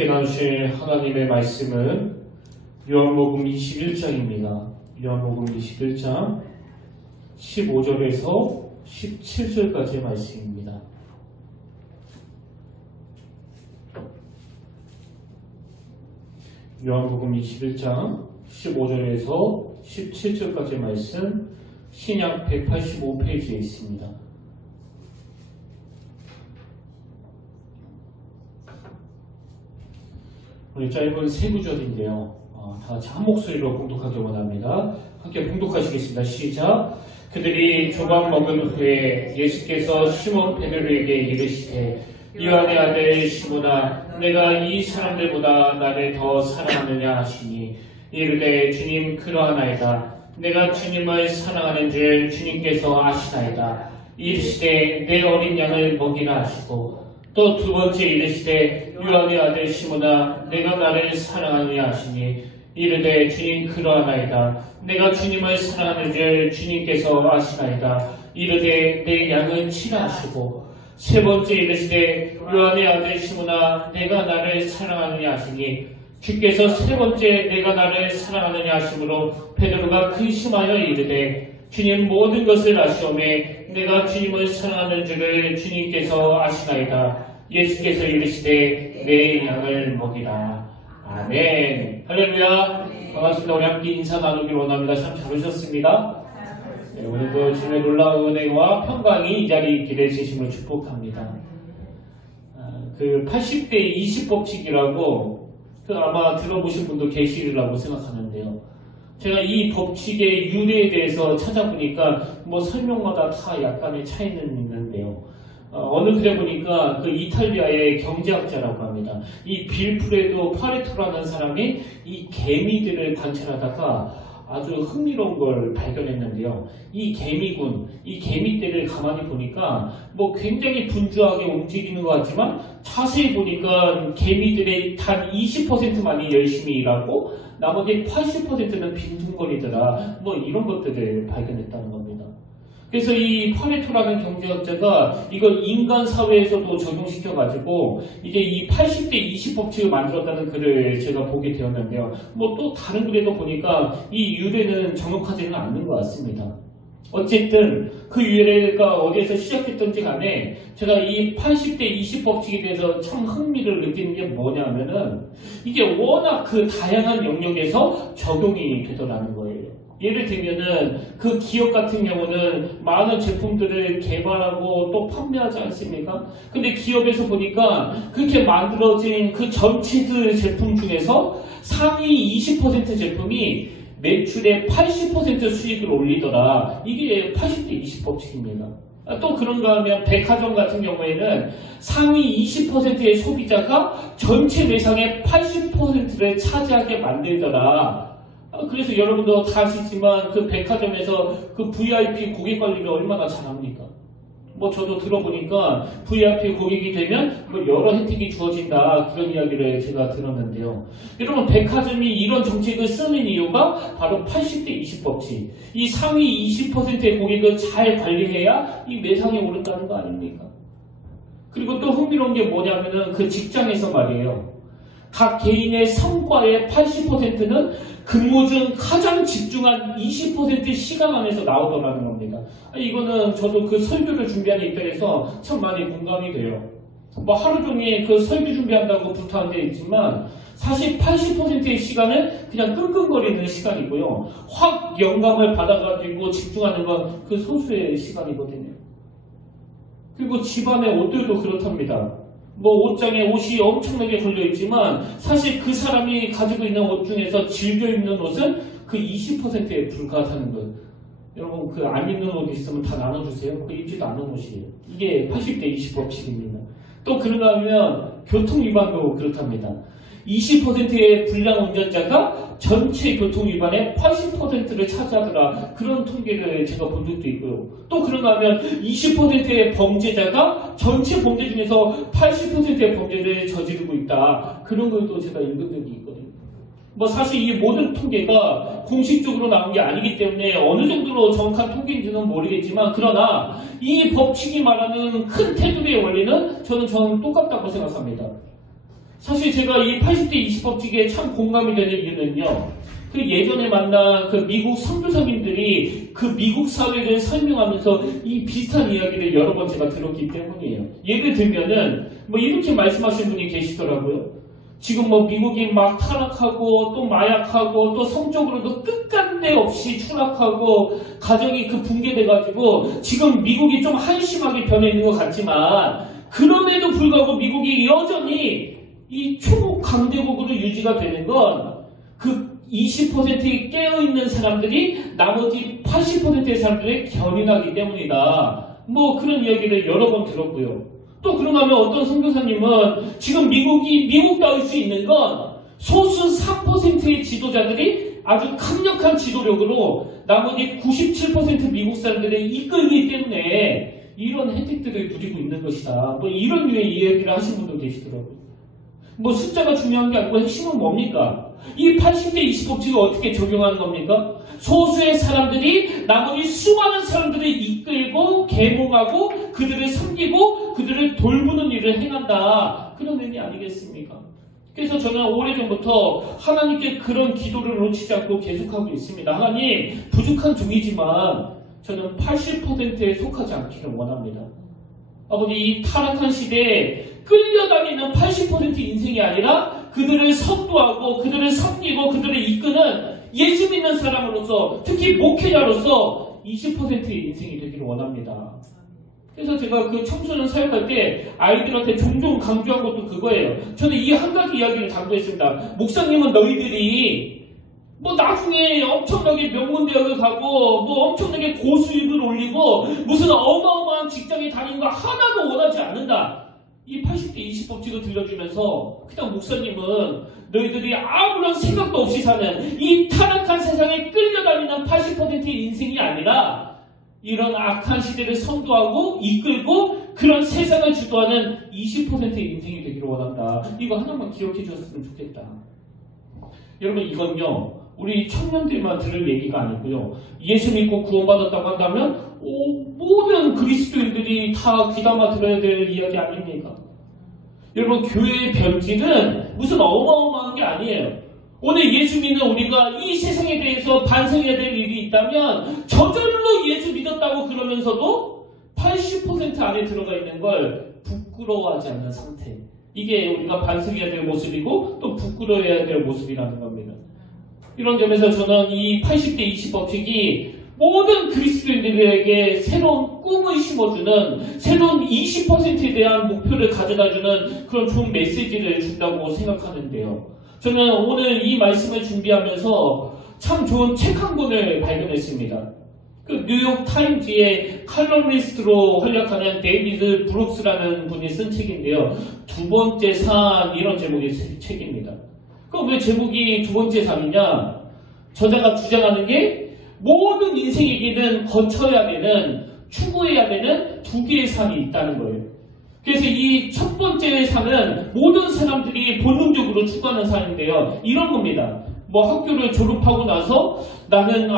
함께 나누실 하나님의 말씀은 요한복음 21장입니다. 요한복음 21장 15절에서 17절까지의 말씀입니다. 요한복음 21장 15절에서 17절까지의 말씀 신약 185페이지에 있습니다. 우리 짧은 세 구절인데요. 다 같이 한 목소리로 봉독하기 원합니다. 함께 봉독하시겠습니다. 시작. 그들이 조각 먹은 후에 예수께서 시몬 베드로에게 이르시되 요한의 아들 시몬아 내가 이 사람들보다 나를 더 사랑하느냐 하시니 이르되 주님 그러하나이다. 내가 주님을 사랑하는 줄 주님께서 아시나이다. 이르시되 내 어린 양을 먹이라 하시고 또 두 번째 이르시되 요한의 아들 시몬아 내가 나를 사랑하느냐 하시니 이르되 주님 그러하나이다. 내가 주님을 사랑하는 줄 주님께서 아시나이다. 이르되 내 양을 치라 하시고 세 번째 이르시되 요한의 아들 시몬아 내가 나를 사랑하느냐 하시니 주께서 세 번째 내가 나를 사랑하느냐 하심으로 베드로가 근심하여 이르되 주님 모든 것을 아시오매 내가 주님을 사랑하는 줄을 주님께서 아시나이다. 예수께서 이르시되 내 양을 먹이라. 아멘. 할렐루야. 반갑습니다. 우리 함께 인사 나누길 원합니다. 참 잘 오셨습니다. 네, 오늘도 주님의 놀라운 은혜와 평강이 이 자리에 있기를 진심으로 축복합니다. 그 80대 20법칙이라고 아마 들어보신 분도 계시리라고 생각하는데요. 제가 이 법칙의 유래에 대해서 찾아보니까 설명마다 다 약간의 차이는 있는데요. 어느 글에 보니까 그 이탈리아의 경제학자라고 합니다. 이 빌프레도 파레토라는 사람이 이 개미들을 관찰하다가 아주 흥미로운 걸 발견했는데요. 이 개미군, 이 개미떼를 가만히 보니까 굉장히 분주하게 움직이는 것 같지만 자세히 보니까 개미들의 단 20%만이 열심히 일하고 나머지 80%는 빈둥거리더라. 이런 것들을 발견했다는 겁니다. 그래서 이 파레토라는 경제학자가 이걸 인간 사회에서도 적용시켜가지고 이제 이 80대 20 법칙을 만들었다는 글을 제가 보게 되었는데요. 또 다른 글에도 보니까 이 유래는 정확하지는 않는 것 같습니다. 어쨌든 그 유래가 어디에서 시작했던지 간에 제가 이 80대 20 법칙에 대해서 참 흥미를 느끼는 게 뭐냐면은 이게 워낙 그 다양한 영역에서 적용이 되더라는 거예요. 예를 들면은 그 기업 같은 경우는 많은 제품들을 개발하고 또 판매하지 않습니까? 근데 기업에서 보니까 그렇게 만들어진 그 전체 그 제품 중에서 상위 20% 제품이 매출의 80% 수익을 올리더라. 이게 80대 20 법칙입니다. 또 그런가 하면 백화점 같은 경우에는 상위 20%의 소비자가 전체 매상의 80%를 차지하게 만들더라. 그래서 여러분도 다 아시지만 그 백화점에서 그 VIP 고객 관리를 얼마나 잘합니까? 저도 들어보니까 VIP 고객이 되면 여러 혜택이 주어진다. 그런 이야기를 제가 들었는데요. 여러분 백화점이 이런 정책을 쓰는 이유가 바로 80대 20 법칙. 이 상위 20%의 고객을 잘 관리해야 이 매상이 오른다는 거 아닙니까? 그리고 또 흥미로운 게 뭐냐면은 그 직장에서 말이에요. 각 개인의 성과의 80%는 근무 중 가장 집중한 20% 시간 안에서 나오더라는 겁니다. 이거는 저도 그 설교를 준비하는 입장에서 참 많이 공감이 돼요. 하루 종일 그 설교 준비한다고 붙어 앉아 있지만 사실 80%의 시간은 그냥 끙끙거리는 시간이고요. 확 영감을 받아가지고 집중하는 건 그 소수의 시간이거든요. 그리고 집안의 옷들도 그렇답니다. 옷장에 옷이 엄청나게 걸려있지만 사실 그 사람이 가지고 있는 옷 중에서 즐겨 입는 옷은 그 20%에 불과하다는 것. 여러분 그 안 입는 옷 있으면 다 나눠주세요. 그 입지도 않는 옷이에요. 이게 80대 20 법칙입니다. 또 그런가 하면 교통위반도 그렇답니다. 20%의 불량 운전자가 전체 교통위반의 80%를 차지하더라. 그런 통계를 제가 본 적도 있고요. 또 그런가 하면 20%의 범죄자가 전체 범죄 중에서 80%의 범죄를 저지르고 있다. 그런 것도 제가 읽은 적이 있거든요. 사실 이 모든 통계가 공식적으로 나온 게 아니기 때문에 어느 정도로 정확한 통계인지는 모르겠지만 그러나 이 법칙이 말하는 큰 테두리의 원리는 저는 똑같다고 생각합니다. 사실 제가 이 80대 20법칙에 참 공감이 되는 이유는요. 그 예전에 만난 그 미국 선교사님들이 그 미국 사회를 설명하면서 이 비슷한 이야기를 여러 번 제가 들었기 때문이에요. 예를 들면은 뭐 이렇게 말씀하신 분이 계시더라고요. 지금 뭐 미국이 막 타락하고 또 마약하고 또 성적으로도 끝간데 없이 추락하고 가정이 그 붕괴돼가지고 지금 미국이 좀 한심하게 변해 있는 것 같지만 그럼에도 불구하고 미국이 여전히 이 초강대국으로 유지가 되는 건 그 20%의 깨어있는 사람들이 나머지 80%의 사람들의 견인하기 때문이다. 뭐 그런 이야기를 여러 번 들었고요. 또 그런가 하면 어떤 선교사님은 지금 미국다울 수 있는 건 소수 4%의 지도자들이 아주 강력한 지도력으로 나머지 97% 미국 사람들을 이끌기 때문에 이런 혜택들을 누리고 있는 것이다. 뭐 이런 류의 이야기를 하신 분도 계시더라고요. 뭐 숫자가 중요한 게 아니고 핵심은 뭡니까? 이 80대 20법칙을 어떻게 적용하는 겁니까? 소수의 사람들이 나머지 수많은 사람들을 이끌고 계몽하고 그들을 섬기고 그들을 돌보는 일을 행한다. 그런 의미 아니겠습니까? 그래서 저는 오래전부터 하나님께 그런 기도를 놓치지 않고 계속하고 있습니다. 하나님, 부족한 종이지만 저는 80%에 속하지 않기를 원합니다. 아버지, 이 타락한 시대에 끌려다니는 80% 인생이 아니라 그들을 선도하고 그들을 섬기고 그들을 이끄는 예수 믿는 사람으로서 특히 목회자로서 20%의 인생이 되기를 원합니다. 그래서 제가 그 청소년 사역할 때 아이들한테 종종 강조한 것도 그거예요. 저는 이 한 가지 이야기를 강조했습니다. 목사님은 너희들이 뭐 나중에 엄청나게 명문대학을 가고 뭐 엄청나게 고수입을 올리고 무슨 어마어마한 직장에 다니는 거 하나도 원하지 않는다. 이 80대 20법칙을 들려주면서 그냥 목사님은 너희들이 아무런 생각도 없이 사는 이 타락한 세상에 끌려다니는 80%의 인생이 아니라 이런 악한 시대를 선도하고 이끌고 그런 세상을 주도하는 20%의 인생이 되기를 원한다. 이거 하나만 기억해 주셨으면 좋겠다. 여러분, 이건요 우리 청년들만 들을 얘기가 아니고요. 예수 믿고 구원받았다고 한다면 모든 그리스도인들이 다 귀담아 들어야 될 이야기 아닙니까? 여러분, 교회의 변질은 무슨 어마어마한 게 아니에요. 오늘 예수 믿는 우리가 이 세상에 대해서 반성해야 될 일이 있다면 저절로 예수 믿었다고 그러면서도 80% 안에 들어가 있는 걸 부끄러워하지 않는 상태. 이게 우리가 반성해야 될 모습이고 또 부끄러워해야 될 모습이라는 겁니다. 이런 점에서 저는 이 80대 20법칙이 모든 그리스도인들에게 새로운 꿈을 심어주는 새로운 20%에 대한 목표를 가져다주는 그런 좋은 메시지를 준다고 생각하는데요. 저는 오늘 이 말씀을 준비하면서 참 좋은 책 한 권을 발견했습니다. 그 뉴욕 타임즈의 칼럼니스트로 활약하는 데이비드 브룩스라는 분이 쓴 책인데요. 두 번째 산, 이런 제목의 책입니다. 그럼 왜 제목이 두 번째 산이냐? 저자가 주장하는 게 모든 인생에게는 거쳐야 되는, 추구해야 되는 두 개의 산이 있다는 거예요. 그래서 이 첫 번째 산은 모든 사람들이 본능적으로 추구하는 산인데요. 이런 겁니다. 뭐 학교를 졸업하고 나서 나는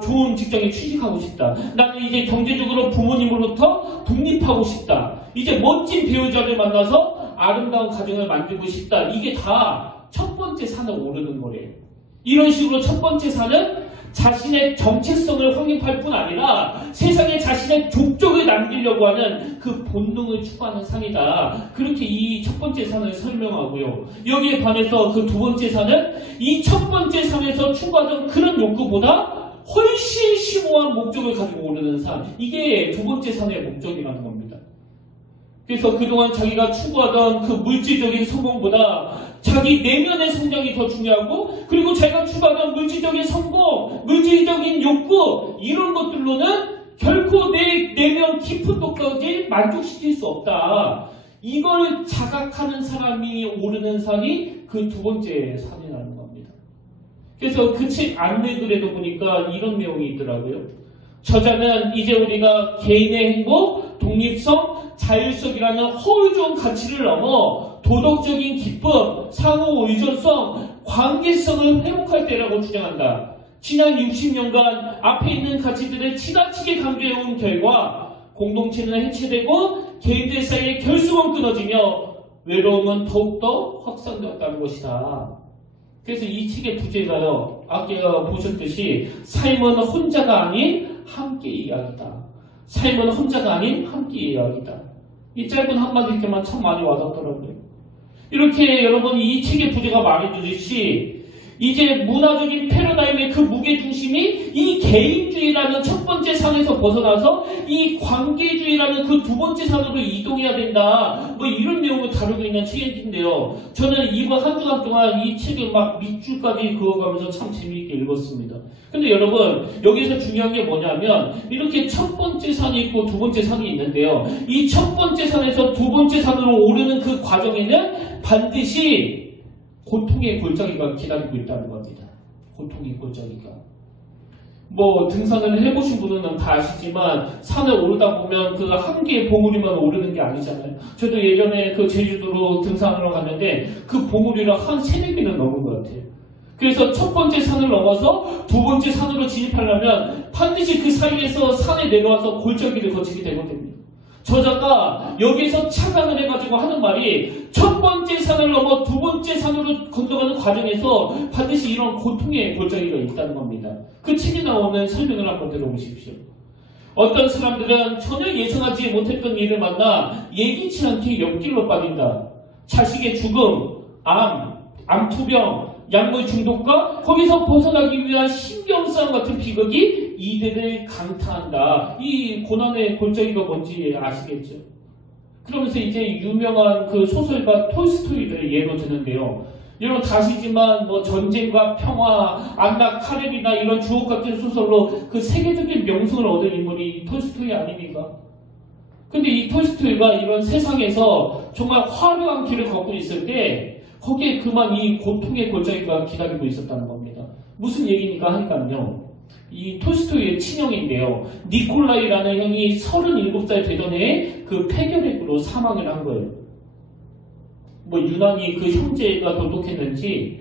좋은 직장에 취직하고 싶다. 나는 이제 경제적으로 부모님으로부터 독립하고 싶다. 이제 멋진 배우자를 만나서 아름다운 가정을 만들고 싶다. 이게 다 첫 번째 산을 오르는 거래요. 이런 식으로 첫 번째 산은 자신의 정체성을 확립할 뿐 아니라 세상에 자신의 족적을 남기려고 하는 그 본능을 추구하는 산이다. 그렇게 이 첫 번째 산을 설명하고요. 여기에 반해서 그 두 번째 산은 이 첫 번째 산에서 추구하던 그런 욕구보다 훨씬 심오한 목적을 가지고 오르는 산. 이게 두 번째 산의 목적이라는 겁니다. 그래서 그동안 자기가 추구하던 그 물질적인 성공보다 자기 내면의 성장이 더 중요하고, 그리고 자기가 추구하던 물질적인 성공, 물질적인 욕구, 이런 것들로는 결코 내 내면 깊은 곳까지 만족시킬 수 없다. 이걸 자각하는 사람이 오르는 산이 그 두 번째 산이라는 겁니다. 그래서 그 책 안내글에도 보니까 이런 내용이 있더라고요. 저자는 이제 우리가 개인의 행복, 독립성, 자율성이라는 허울좋은 가치를 넘어 도덕적인 기쁨, 상호 의존성, 관계성을 회복할 때라고 주장한다. 지난 60년간 앞에 있는 가치들을 지나치게 강조해온 결과 공동체는 해체되고 개인들 사이의 결속은 끊어지며 외로움은 더욱더 확산되었다는 것이다. 그래서 이 책의 부제가요, 아까 보셨듯이 삶은 혼자가 아닌 함께 이야기다. 삶은 혼자가 아닌 함께 이야기다. 이 짧은 한마디만 참 많이 와닿더라고요. 이렇게 여러분 이 책의 부제가 말해주듯이 이제 문화적인 패러다임의 그 무게중심이 이 개인주의라는 첫 번째 산에서 벗어나서 이 관계주의라는 그 두 번째 산으로 이동해야 된다. 뭐 이런 내용을 다루고 있는 책인데요. 저는 이번 한 주간 동안 이 책을 막 밑줄까지 그어가면서 참 재미있게 읽었습니다. 근데 여러분 여기서 중요한 게 뭐냐면 이렇게 첫 번째 산이 있고 두 번째 산이 있는데요. 이 첫 번째 산에서 두 번째 산으로 오르는 그 과정에는 반드시 고통의 골짜기가 기다리고 있다는 겁니다. 고통의 골짜기가. 뭐 등산을 해보신 분은 다 아시지만 산을 오르다 보면 그 한 개의 봉우리만 오르는 게 아니잖아요. 저도 예전에 그 제주도로 등산하러 갔는데 그 봉우리를 한 3-4개는 넘은 것 같아요. 그래서 첫 번째 산을 넘어서 두 번째 산으로 진입하려면 반드시 그 사이에서 산에 내려와서 골짜기를 거치게 되거든요. 저자가 여기에서 착안을 해가지고 하는 말이 첫 번째 산을 넘어 두 번째 산으로 건너가는 과정에서 반드시 이런 고통의 골짜기가 있다는 겁니다. 그 책에 나오는 설명을 한번 들어보십시오. 어떤 사람들은 전혀 예상하지 못했던 일을 만나 예기치 않게 옆길로 빠진다. 자식의 죽음, 암투병, 약물 중독과 거기서 벗어나기 위한 신경싸움 같은 비극이 이들을 강타한다. 이 고난의 골짜기가 뭔지 아시겠죠? 그러면서 이제 유명한 그 소설가 톨스토이를 예로 드는데요. 여러분 다시지만 뭐 전쟁과 평화, 안나 카레리나 이런 주옥 같은 소설로 그 세계적인 명성을 얻은 인물이 톨스토이 아닙니까? 근데 이 톨스토이가 이런 세상에서 정말 화려한 길을 걷고 있을 때 거기에 그만 이 고통의 골짜기가 기다리고 있었다는 겁니다. 무슨 얘기니까 하니까요. 이 톨스토이의 친형인데요. 니콜라이라는 형이 37살 되던 해에 그 폐결핵으로 사망을 한 거예요. 뭐 유난히 그 형제가 도둑했는지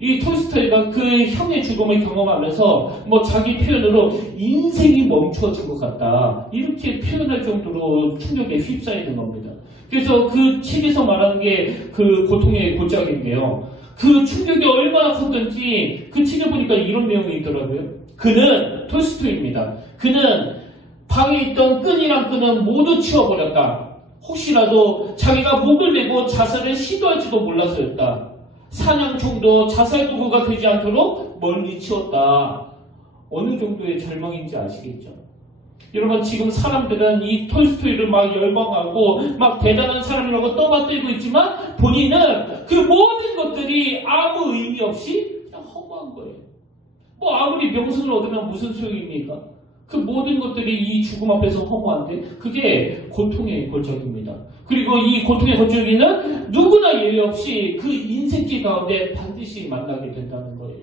이 톨스토이가 그 형의 죽음을 경험하면서 뭐 자기 표현으로 인생이 멈추어진 것 같다. 이렇게 표현할 정도로 충격에 휩싸이는 겁니다. 그래서 그 책에서 말하는 게 그 고통의 골짜기인데요. 그 충격이 얼마나 컸던지 그 책에 보니까 이런 내용이 있더라고요. 그는 톨스토이입니다. 그는 방에 있던 끈이랑 끈은 모두 치워버렸다. 혹시라도 자기가 목을 내고 자살을 시도할지도 몰라서였다. 사냥총도 자살 도구가 되지 않도록 멀리 치웠다. 어느 정도의 절망인지 아시겠죠? 여러분 지금 사람들은 이 톨스토이를 막 열광하고 막 대단한 사람이라고 떠받들고 있지만 본인은 그 모든 것들이 아무 의미 없이 그냥 허무한 거예요. 뭐 아무리 명성을 얻으면 무슨 소용입니까? 그 모든 것들이 이 죽음 앞에서 허무한데 그게 고통의 골짜기입니다. 그리고 이 고통의 골짜기는 누구나 예외 없이 그 인생길 가운데 반드시 만나게 된다는 거예요.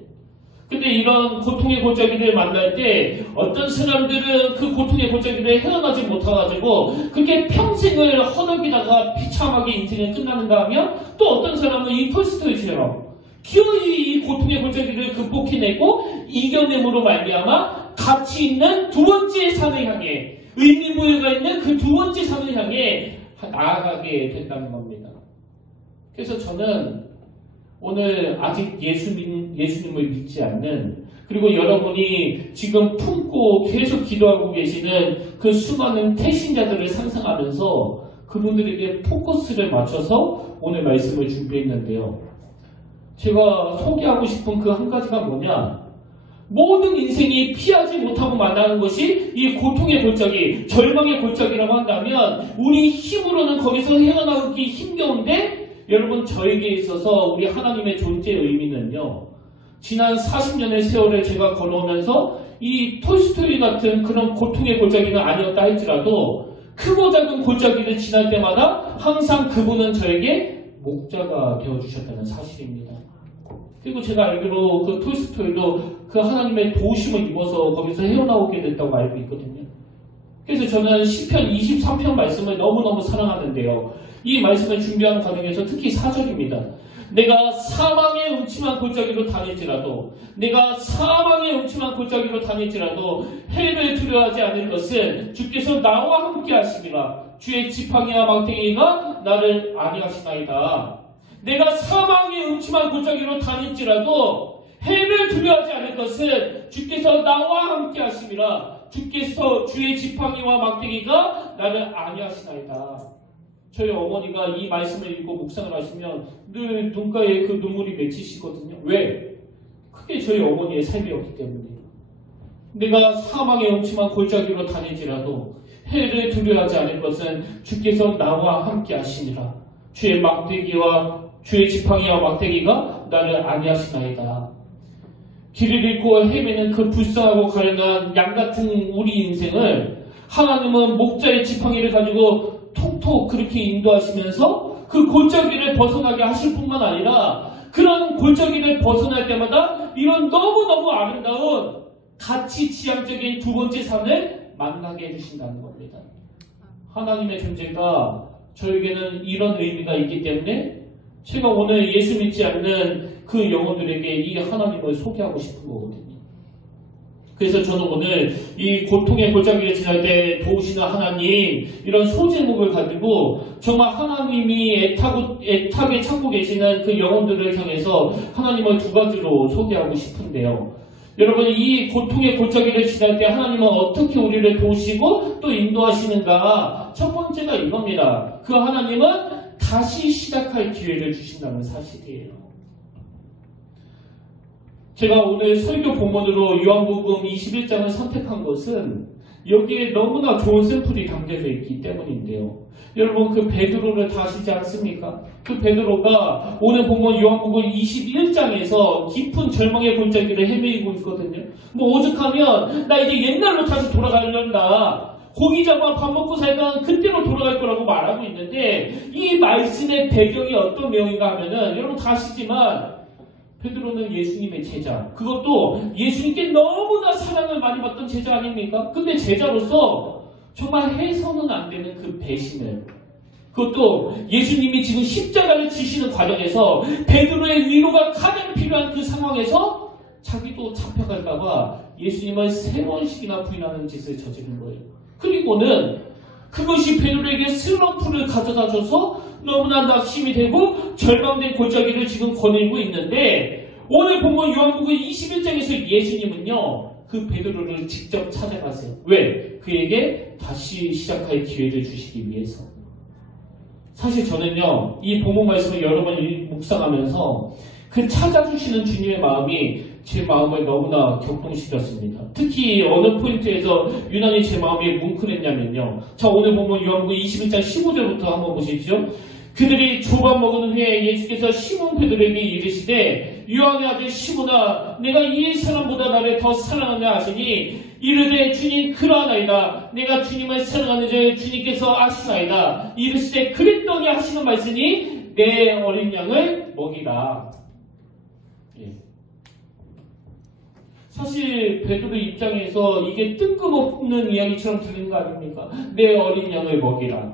근데 이런 고통의 골짜기를 만날 때 어떤 사람들은 그 고통의 골짜기를 헤어나지 못해가지고 그게 평생을 허덕이다가 비참하게 인생이 끝나는가 하면 또 어떤 사람은 이 톨스토이처럼 기어이 이 고통의 골짜기를 극복해내고 이겨냄으로 말미암아 가치 있는 두 번째 산을 향해 의미부여가 있는 그 두 번째 산을 향해 나아가게 된다는 겁니다. 그래서 저는 오늘 아직 예수님을 믿지 않는 그리고 여러분이 지금 품고 계속 기도하고 계시는 그 수많은 태신자들을 상상하면서 그분들에게 포커스를 맞춰서 오늘 말씀을 준비했는데요. 제가 소개하고 싶은 그 한 가지가 뭐냐? 모든 인생이 피하지 못하고 만나는 것이 이 고통의 골짜기, 절망의 골짜기라고 한다면 우리 힘으로는 거기서 헤어나오기 힘겨운데 여러분 저에게 있어서 우리 하나님의 존재의 의미는요. 지난 40년의 세월을 제가 걸어오면서 이 톨스토이 같은 그런 고통의 골짜기는 아니었다 할지라도 크고 작은 골짜기를 지날 때마다 항상 그분은 저에게 목자가 되어주셨다는 사실입니다. 그리고 제가 알기로 그 톨스토이도 그 하나님의 도우심을 입어서 거기서 헤어나오게 됐다고 알고 있거든요. 그래서 저는 시편 23편 말씀을 너무너무 사랑하는데요. 이 말씀을 준비하는 과정에서 특히 4절입니다. 내가 사망의 음침한 골짜기로 다닐지라도 내가 사망의 음침한 골짜기로 다닐지라도 해를 두려워하지 않을 것은 주께서 나와 함께 하심이라 주의 지팡이와 망태기가 나를 안위하시나이다. 내가 사망의 음침한 골짜기로 다닐지라도 해를 두려워하지 않을 것은 주께서 나와 함께 하심이라 주께서 주의 지팡이와 막대기가 나를 안위하시나이다. 저희 어머니가 이 말씀을 읽고 묵상을 하시면 늘 눈가에 그 눈물이 맺히시거든요. 왜? 그게 저희 어머니의 삶이었기 때문이에요. 내가 사망의 음침한 골짜기로 다닐지라도 해를 두려워하지 않을 것은 주께서 나와 함께 하시니라. 주의 막대기와 주의 지팡이와 막대기가 나를 안위하시나이다. 길을 잃고 헤매는 그 불쌍하고 가련한 양 같은 우리 인생을 하나님은 목자의 지팡이를 가지고 톡톡 그렇게 인도하시면서 그 골짜기를 벗어나게 하실 뿐만 아니라 그런 골짜기를 벗어날 때마다 이런 너무너무 아름다운 가치 지향적인 두 번째 산을 만나게 해주신다는 겁니다. 하나님의 존재가 저에게는 이런 의미가 있기 때문에 제가 오늘 예수 믿지 않는 그 영혼들에게 이 하나님을 소개하고 싶은 거거든요. 그래서 저는 오늘 이 고통의 골짜기를 지날 때 도우시는 하나님 이런 소제목을 가지고 정말 하나님이 애타게 찾고 계시는 그 영혼들을 향해서 하나님을 두 가지로 소개하고 싶은데요. 여러분 이 고통의 골짜기를 지날 때 하나님은 어떻게 우리를 도우시고 또 인도하시는가? 첫 번째가 이겁니다. 그 하나님은 다시 시작할 기회를 주신다는 사실이에요. 제가 오늘 설교 본문으로 요한복음 21장을 선택한 것은 여기에 너무나 좋은 샘플이 담겨져 있기 때문인데요. 여러분 그 베드로를 다 아시지 않습니까? 그 베드로가 오늘 본문 요한복음 21장에서 깊은 절망의 골짜기를 헤매고 있거든요. 뭐 오죽하면 나 이제 옛날로 다시 돌아가려다. 고기 잡아 밥 먹고 살던 그때로 돌아갈 거라고 말하고 있는데 이 말씀의 배경이 어떤 내용인가 하면은 여러분 다 아시지만 베드로는 예수님의 제자, 그것도 예수님께 너무나 사랑을 많이 받던 제자 아닙니까? 근데 제자로서 정말 해서는 안 되는 그 배신을, 그것도 예수님이 지금 십자가를 지시는 과정에서 베드로의 위로가 가장 필요한 그 상황에서 자기도 잡혀갈까봐 예수님을 3번씩이나 부인하는 짓을 저지른 거예요. 그리고는 그것이 베드로에게 슬럼프를 가져다줘서 너무나 낙심이 되고 절망된 골짜기를 지금 거닐고 있는데 오늘 본문 요한복음 21장에서 예수님은요 그 베드로를 직접 찾아가세요. 왜? 그에게 다시 시작할 기회를 주시기 위해서. 사실 저는요 이 본문 말씀을 여러 번 묵상하면서 그 찾아주시는 주님의 마음이 제 마음을 너무나 격동시켰습니다. 특히 어느 포인트에서 유난히 제 마음이 뭉클했냐면요. 자, 오늘 보면 요한복음 21장 15절부터 한번 보십시오. 그들이 조밥 먹은 후에 예수께서 시몬 베드로에게 이르시되 요한의 아들 시몬아 내가 이 사람보다 나를 더 사랑하냐 하시니 이르되 주님 그러하나이다. 내가 주님을 사랑하는 줄 주님께서 아시나이다. 이르시되 그랬더니 하시는 말씀이 내 어린 양을 먹이라. 사실 베드로 입장에서 이게 뜬금없는 이야기처럼 들리는 거 아닙니까? 내 어린 양을 먹이라.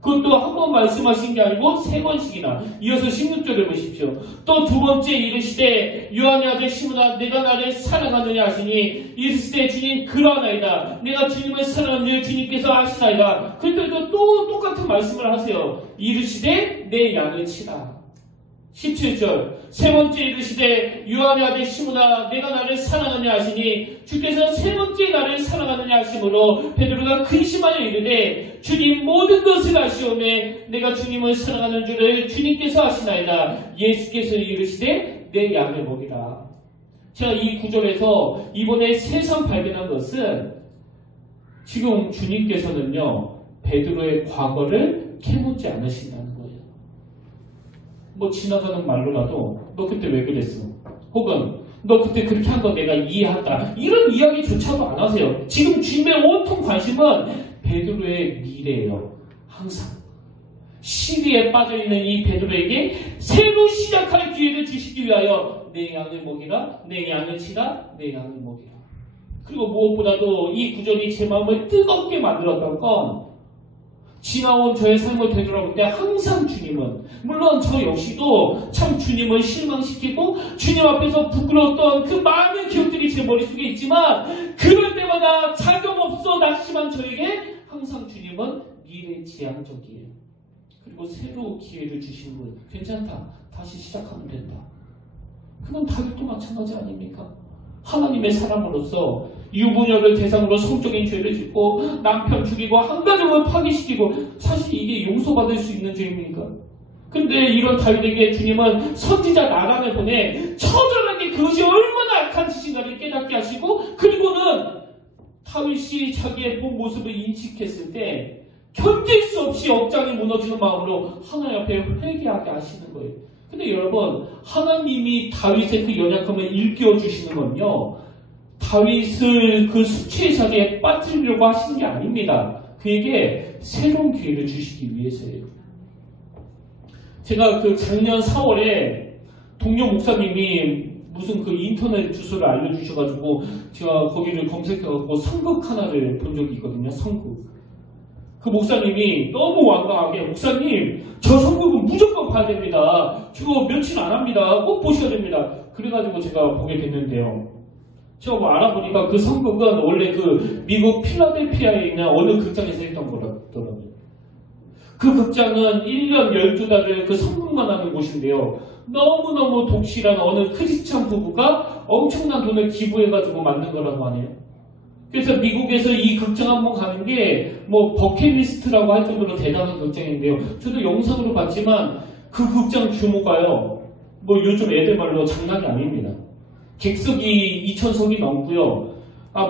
그것도 한 번 말씀하신 게 아니고 3번씩이나. 이어서 16절을 보십시오. 또 두 번째 이르시되 요한의 아들 시몬아 내가 나를 사랑하느냐 하시니 이르시되 주님 그러하나이다. 내가 주님을 사랑하는 줄 주님께서 아시나이다. 그때도 또 똑같은 말씀을 하세요. 이르시되 내 양을 치라. 17절 세 번째 이르시되 요한의 아들 시몬아 내가 나를 사랑하느냐 하시니 주께서 세 번째 나를 사랑하느냐 하심으로 베드로가 근심하여 이르되 주님 모든 것을 아시오매 내가 주님을 사랑하는 줄을 주님께서 아시나이다. 예수께서 이르시되 내 양을 먹이라. 제가 이 구절에서 이번에 새삼 발견한 것은 지금 주님께서는요 베드로의 과거를 캐묻지 않으신다는 거예요. 뭐 지나가는 말로라도 너 그때 왜 그랬어? 혹은 너 그때 그렇게 한 거 내가 이해한다. 이런 이야기조차도 안 하세요. 지금 주님의 온통 관심은 베드로의 미래예요. 항상. 시리에 빠져있는 이 베드로에게 새로 시작할 기회를 주시기 위하여 내 양을 먹이라, 내 양을 치라, 내 양을 먹이라. 그리고 무엇보다도 이 구절이 제 마음을 뜨겁게 만들었던 건 지나온 저의 삶을 되돌아볼 때 항상 주님은, 물론 저 역시도 참 주님을 실망시키고 주님 앞에서 부끄러웠던 그 많은 기억들이 제 머릿속에 있지만 그럴 때마다 자격없어 낙심한 저에게 항상 주님은 미래지향적이에요. 그리고 새로 기회를 주신 분, 괜찮다, 다시 시작하면 된다. 그건 다윗도 마찬가지 아닙니까? 하나님의 사람으로서 유부녀를 대상으로 성적인 죄를 짓고 남편 죽이고 한 가정을 파괴시키고, 사실 이게 용서받을 수 있는 죄입니까? 근데 이런 다윗에게 주님은 선지자 나단을 보내 처절하게 그것이 얼마나 악한 짓인가를 깨닫게 하시고, 그리고는 다윗이 자기의 본 모습을 인식했을 때 견딜 수 없이 억장이 무너지는 마음으로 하나님 앞에 회개하게 하시는 거예요. 근데 여러분, 하나님이 다윗의 그 연약함을 일깨워주시는 건요, 다윗을 그 수치의 자리에 빠뜨리려고 하시는 게 아닙니다. 그에게 새로운 기회를 주시기 위해서예요. 제가 그 작년 4월에 동료 목사님이 무슨 그 인터넷 주소를 알려주셔가지고 제가 거기를 검색해가지고 성극 하나를 본 적이 있거든요. 성극. 그 목사님이 너무 완강하게, 목사님 저 성극은 무조건 봐야 됩니다. 저거 며칠 안 합니다. 꼭 보셔야 됩니다. 그래가지고 제가 보게 됐는데요. 제가 뭐 알아보니까 그 성극은 원래 그 미국 필라델피아에 있는 어느 극장에서 했던 거라더라고요. 그 극장은 1년 12달을 그 성극만 하는 곳인데요. 너무너무 독실한 어느 크리스찬 부부가 엄청난 돈을 기부해가지고 만든 거라고 하네요. 그래서 미국에서 이 극장 한번 가는 게 뭐 버킷리스트라고 할 정도로 대단한 극장인데요. 저도 영상으로 봤지만 그 극장 규모가요, 뭐 요즘 애들 말로 장난이 아닙니다. 객석이 2,000석이 넘고요.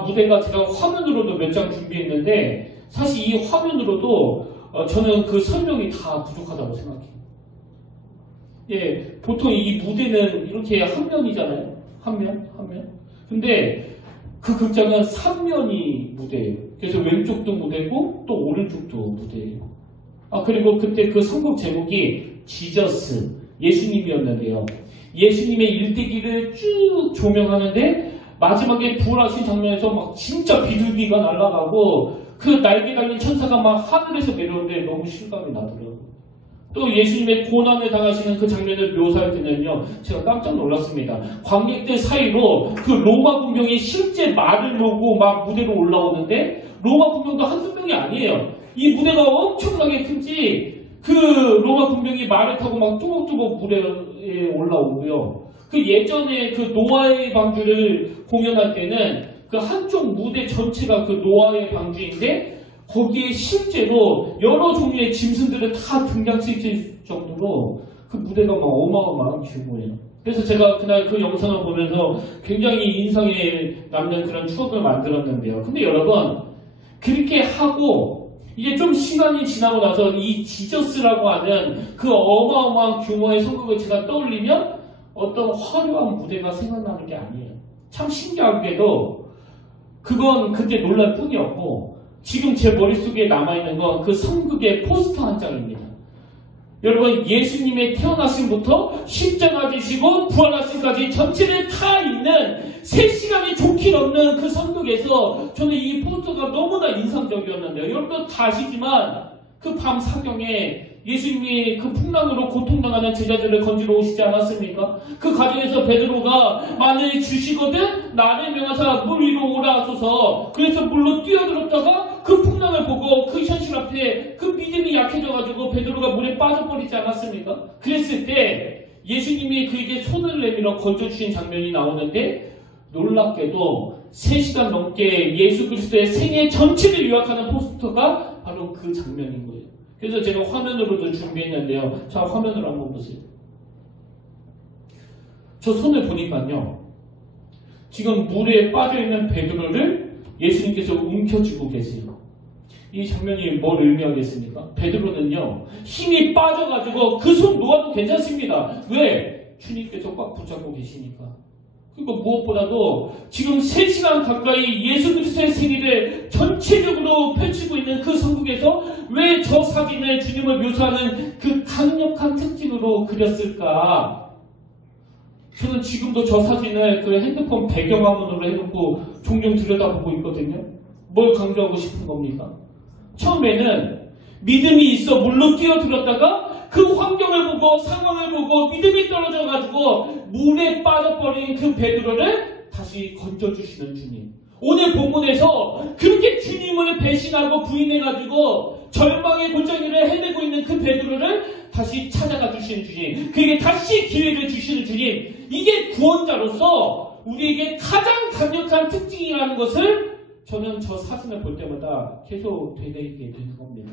무대가 제가 화면으로도 몇 장 준비했는데 사실 이 화면으로도 저는 그 설명이 다 부족하다고 생각해요. 예, 보통 이 무대는 이렇게 한 면이잖아요. 한 면. 근데 그 극장은 3면이 무대예요. 그래서 왼쪽도 무대고 또 오른쪽도 무대예요. 그리고 그때 그 선곡 제목이 지저스, 예수님이었는데요. 예수님의 일대기를 쭉 조명하는데 마지막에 부활하신 장면에서 막 진짜 비둘기가 날아가고 그 날개 달린 천사가 막 하늘에서 내려오는데 너무 실감이 나더라고요. 또 예수님의 고난을 당하시는 그 장면을 묘사할 때는요, 제가 깜짝 놀랐습니다. 관객들 사이로 그 로마 군병이 실제 말을 놓고 막 무대로 올라오는데 로마 군병도 한두 명이 아니에요. 이 무대가 엄청나게 큰지 그 로마 군병이 말을 타고 막 뚜벅뚜벅 무대에 올라오고요. 그 예전에 그 노아의 방주를 공연할 때는 그 한쪽 무대 전체가 그 노아의 방주인데 거기에 실제로 여러 종류의 짐승들을 다 등장시킬 정도로 그 무대가 막 어마어마한 규모예요. 그래서 제가 그날 그 영상을 보면서 굉장히 인상에 남는 그런 추억을 만들었는데요. 근데 여러분, 그렇게 하고 이제 좀 시간이 지나고 나서 이 지저스라고 하는 그 어마어마한 규모의 성극을 제가 떠올리면 어떤 화려한 무대가 생각나는 게 아니에요. 참 신기하게도 그건 그때 놀랄 뿐이었고, 지금 제 머릿속에 남아있는 건 그 성극의 포스터 한 장입니다. 여러분, 예수님의 태어나심부터 십자가 지시고 부활하심까지 전체를 다 있는 3시간이 좋게 넘는 그 성극에서 저는 이 포스터가 너무나 인상적이었는데요. 여러분 다 아시지만 그 밤 사경에 예수님이 그 풍랑으로 고통당하는 제자들을 건지러 오시지 않았습니까? 그 과정에서 베드로가 만일 주시거든 나를 명하사 물 위로 오라 하소서. 그래서 물로 뛰어들었다가 그 풍랑을 보고 그 현실 앞에 그 믿음이 약해져가지고 베드로가 물에 빠져버리지 않았습니까? 그랬을 때 예수님이 그에게 손을 내밀어 건져주신 장면이 나오는데, 놀랍게도 3시간 넘게 예수 그리스도의 생애 전체를 요약하는 포스터가 바로 그 장면인 거예요. 그래서 제가 화면으로도 준비했는데요. 자, 화면으로 한번 보세요. 저 손을 보니까요, 지금 물에 빠져있는 베드로를 예수님께서 움켜쥐고 계세요. 이 장면이 뭘 의미하겠습니까? 베드로는요, 힘이 빠져가지고 그 손 놓아도 괜찮습니다. 왜? 주님께서 꽉 붙잡고 계시니까. 그리고 무엇보다도 지금 3시간 가까이 예수 그리스도의 생일을 전체적으로 펼치고 있는 그 성국에서 왜 저 사진을 주님을 묘사하는 그 강력한 특징으로 그렸을까? 저는 지금도 저 사진을 그 핸드폰 배경화면으로 해놓고 종종 들여다보고 있거든요. 뭘 강조하고 싶은 겁니까? 처음에는 믿음이 있어 물로 뛰어들었다가 그 환경을 보고 상황을 보고 믿음이 떨어져가지고 물에 빠져버린 그 베드로를 다시 건져주시는 주님. 오늘 본문에서 그렇게 주님을 배신하고 부인해가지고 절망의 골짜기를 헤매고 있는 그 베드로를 다시 찾아가 주시는 주님, 그에게 다시 기회를 주시는 주님, 이게 구원자로서 우리에게 가장 강력한 특징이라는 것을 저는 저 사진을 볼 때마다 계속 되뇌이게 되는 겁니다.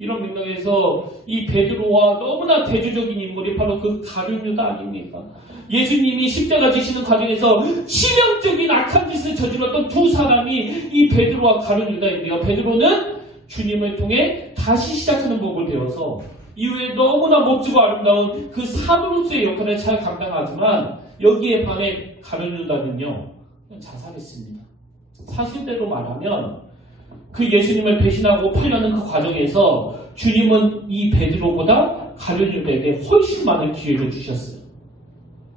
이런 맥락에서 이 베드로와 너무나 대조적인 인물이 바로 그 가룟 유다 아닙니까? 예수님이 십자가 지시는 과정에서 치명적인 악한 짓을 저질렀던 두 사람이 이 베드로와 가룟 유다인데요. 베드로는 주님을 통해 다시 시작하는 법을 배워서 이후에 너무나 멋지고 아름다운 그 사도로서의 역할을 잘 감당하지만 여기에 반해 가룟 유다는요, 자살했습니다. 사실대로 말하면 그 예수님을 배신하고 팔려는 그 과정에서 주님은 이 베드로보다 가룟 유다에게 훨씬 많은 기회를 주셨어요.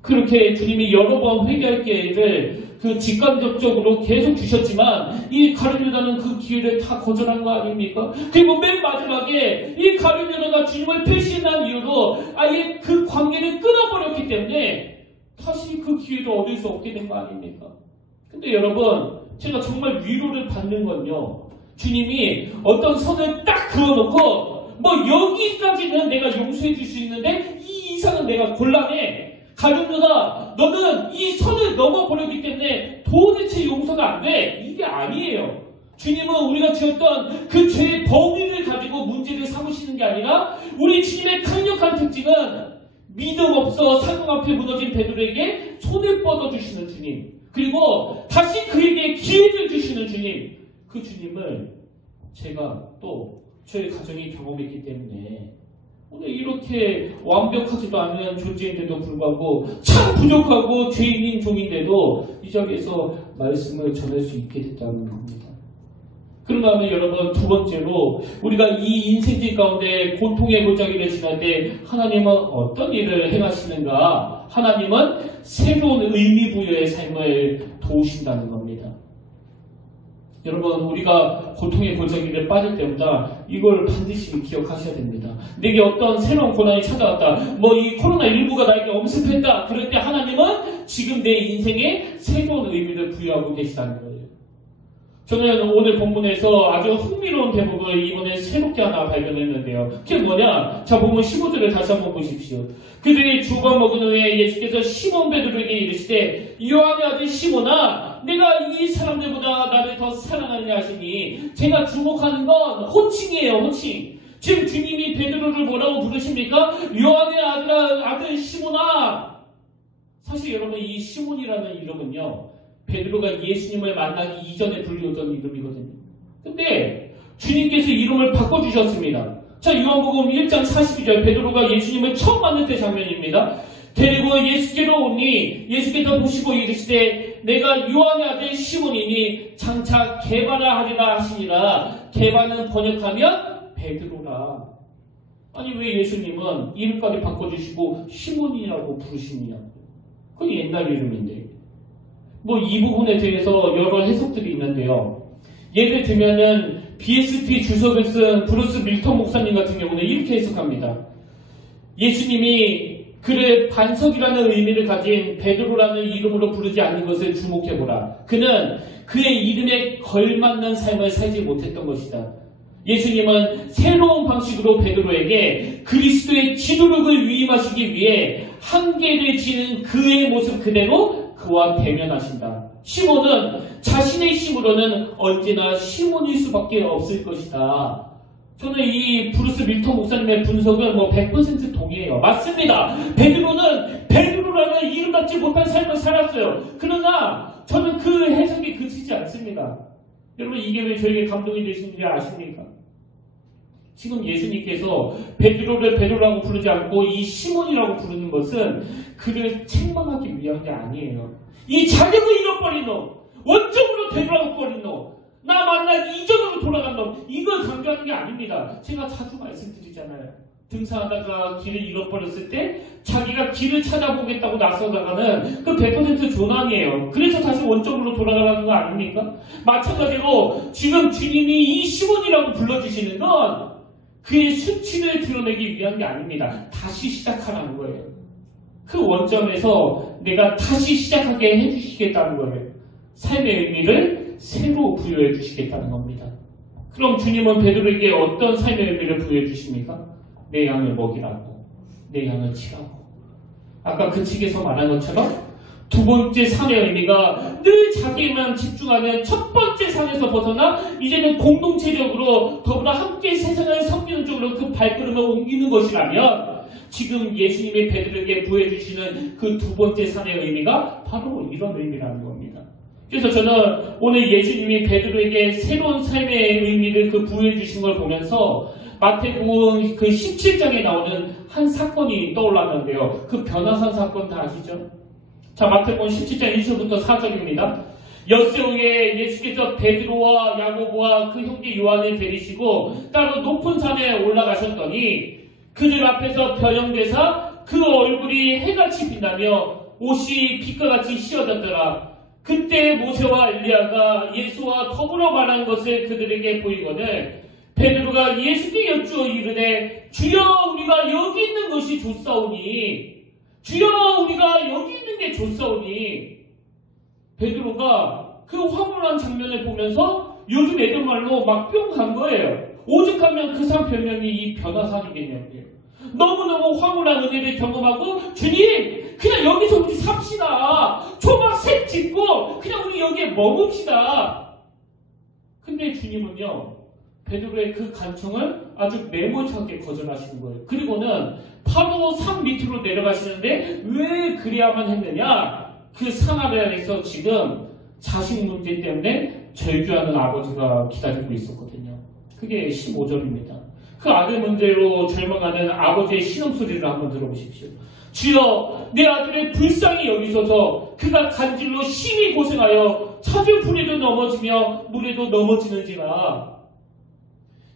그렇게 주님이 여러 번 회개할 기회를 그 직간접적으로 계속 주셨지만 이 가룟 유다는 그 기회를 다 거절한 거 아닙니까? 그리고 맨 마지막에 이 가룟 유다가 주님을 배신한 이유로 아예 그 관계를 끊어버렸기 때문에 다시 그 기회를 얻을 수 없게 된 거 아닙니까? 근데 여러분, 제가 정말 위로를 받는 건요, 주님이 어떤 선을 딱 그어놓고 뭐 여기까지는 내가 용서해 줄 수 있는데 이 이상은 내가 곤란해. 가룟 유다, 너는 이 선을 넘어버렸기 때문에 도대체 용서가 안 돼. 이게 아니에요. 주님은 우리가 지었던 그 죄의 범위를 가지고 문제를 삼으시는 게 아니라 우리 주님의 강력한 특징은 믿음 없어 상공 앞에 무너진 베드로에게 손을 뻗어주시는 주님, 그리고 다시 그에게 기회를 주시는 주님, 그 주님을 제가 또 저희 가정이 경험했기 때문에 오늘 이렇게 완벽하지도 않은 존재인데도 불구하고 참 부족하고 죄인인 종인데도 이 자리에서 말씀을 전할 수 있게 됐다는 겁니다. 그런 다음에 여러분, 두 번째로 우리가 이 인생길 가운데 고통의 골짜기를 지날 때 하나님은 어떤 일을 행하시는가? 하나님은 새로운 의미 부여의 삶을 도우신다는 겁니다. 여러분, 우리가 고통의 골짜기를 빠질 때마다 이걸 반드시 기억하셔야 됩니다. 내게 어떤 새로운 고난이 찾아왔다, 뭐 이 코로나19가 나에게 엄습했다, 그럴 때 하나님은 지금 내 인생에 새로운 의미를 부여하고 계시다는 거예요. 저는 오늘 본문에서 아주 흥미로운 대목을 이번에 새롭게 하나 발견했는데요. 그게 뭐냐? 자, 본문 15절을 다시 한번 보십시오. 그들이 조각 먹은 후에 예수께서 시몬 베드로에게 이르시되 요한의 아들 시몬아, 내가 이 사람들보다 나를 더 사랑하느냐 하시니, 제가 주목하는 건 호칭이에요. 호칭. 지금 주님이 베드로를 뭐라고 부르십니까? 요한의 아들 시몬아. 사실 여러분, 이 시몬이라는 이름은요, 베드로가 예수님을 만나기 이전에 불리우던 이름이거든요. 근데 주님께서 이름을 바꿔주셨습니다. 자, 요한복음 1장 42절, 베드로가 예수님을 처음 만날 때 장면입니다. 데리고 예수께로 오니 예수께서 보시고 이르시되 내가 요한의 아들 시몬이니 장차 게바라 하리라 하시니라. 게바는 번역하면 베드로라. 아니, 왜 예수님은 이름까지 바꿔주시고 시몬이라고 부르시느냐? 그게 옛날 이름인데. 뭐 이 부분에 대해서 여러 해석들이 있는데요. 예를 들면은 BST 주석을 쓴 브루스 밀턴 목사님 같은 경우는 이렇게 해석합니다. 예수님이 그를 반석이라는 의미를 가진 베드로라는 이름으로 부르지 않는 것을 주목해보라. 그는 그의 이름에 걸맞는 삶을 살지 못했던 것이다. 예수님은 새로운 방식으로 베드로에게 그리스도의 지도력을 위임하시기 위해 한계를 지는 그의 모습 그대로 그와 대면하신다. 시몬은 자신의 힘으로는 언제나 시몬일 수밖에 없을 것이다. 저는 이 브루스 밀턴 목사님의 분석은 100% 동의해요. 맞습니다. 베드로는 베드로라는 이름답지 못한 삶을 살았어요. 그러나 저는 그 해석이 그치지 않습니다. 여러분, 이게 왜 저에게 감동이 되시는지 아십니까? 지금 예수님께서 베드로를 베드로라고 부르지 않고 이 시몬이라고 부르는 것은 그를 책망하기 위한 게 아니에요. 이 자격을 잃어버린 놈, 원점으로 되돌아버린 놈, 나 만나기 이전으로 돌아간 놈, 이걸 강조하는 게 아닙니다. 제가 자주 말씀드리잖아요. 등산하다가 길을 잃어버렸을 때 자기가 길을 찾아보겠다고 나서다가는 그 100% 조난이에요. 그래서 다시 원점으로 돌아가라는 거 아닙니까? 마찬가지로 지금 주님이 이 시몬이라고 불러주시는 건 그의 수치를 드러내기 위한 게 아닙니다. 다시 시작하라는 거예요. 그 원점에서 내가 다시 시작하게 해주시겠다는 거예요. 삶의 의미를 새로 부여해 주시겠다는 겁니다. 그럼 주님은 베드로에게 어떤 삶의 의미를 부여해 주십니까? 내 양을 먹이라고, 내 양을 치라고. 아까 그 책에서 말한 것처럼 두 번째 산의 의미가 늘 자기에만 집중하는 첫 번째 산에서 벗어나 이제는 공동체적으로 더불어 함께 세상을 섬기는 쪽으로 그 발걸음을 옮기는 것이라면 지금 예수님이 베드로에게 부여해주시는 그 두 번째 산의 의미가 바로 이런 의미라는 겁니다. 그래서 저는 오늘 예수님이 베드로에게 새로운 삶의 의미를 부여해주신 걸 보면서 마태복음 그 17장에 나오는 한 사건이 떠올랐는데요. 그 변화산 사건 다 아시죠? 자, 마태복음 17장 1절부터 4절입니다. 엿새 후에 예수께서 베드로와 야고보와 그 형제 요한을 데리시고 따로 높은 산에 올라가셨더니 그들 앞에서 변형되사 그 얼굴이 해같이 빛나며 옷이 빛과 같이 씌어졌더라. 그때 모세와 엘리야가 예수와 더불어 말한 것을 그들에게 보이거늘 베드로가 예수께 여쭈어 이르되 주여 우리가 여기 있는 것이 좋사오니 주여 우리가 여기 있는 게 좋사오니 베드로가 그 황홀한 장면을 보면서 요즘 애들 말로 막 뿅 간 거예요. 오죽하면 그 산 별명이 이 변화산이겠냐고요. 너무너무 황홀한 은혜를 경험하고 주님 그냥 여기서 우리 삽시다. 초막색 짓고 그냥 우리 여기에 머뭅시다. 근데 주님은요 베드로의 그 간청을 아주 매몰차게 거절하시는 거예요. 그리고는 바로 산 밑으로 내려가시는데 왜 그래야만 했느냐? 그 산 아래에서 지금 자식 문제 때문에 절규하는 아버지가 기다리고 있었거든요. 그게 15절입니다. 그 아들 문제로 절망하는 아버지의 신음소리를 한번 들어보십시오. 주여 내 아들의 불쌍히 여기소서. 그가 간질로 심히 고생하여 찾을 풀에도 넘어지며 물에도 넘어지는지라.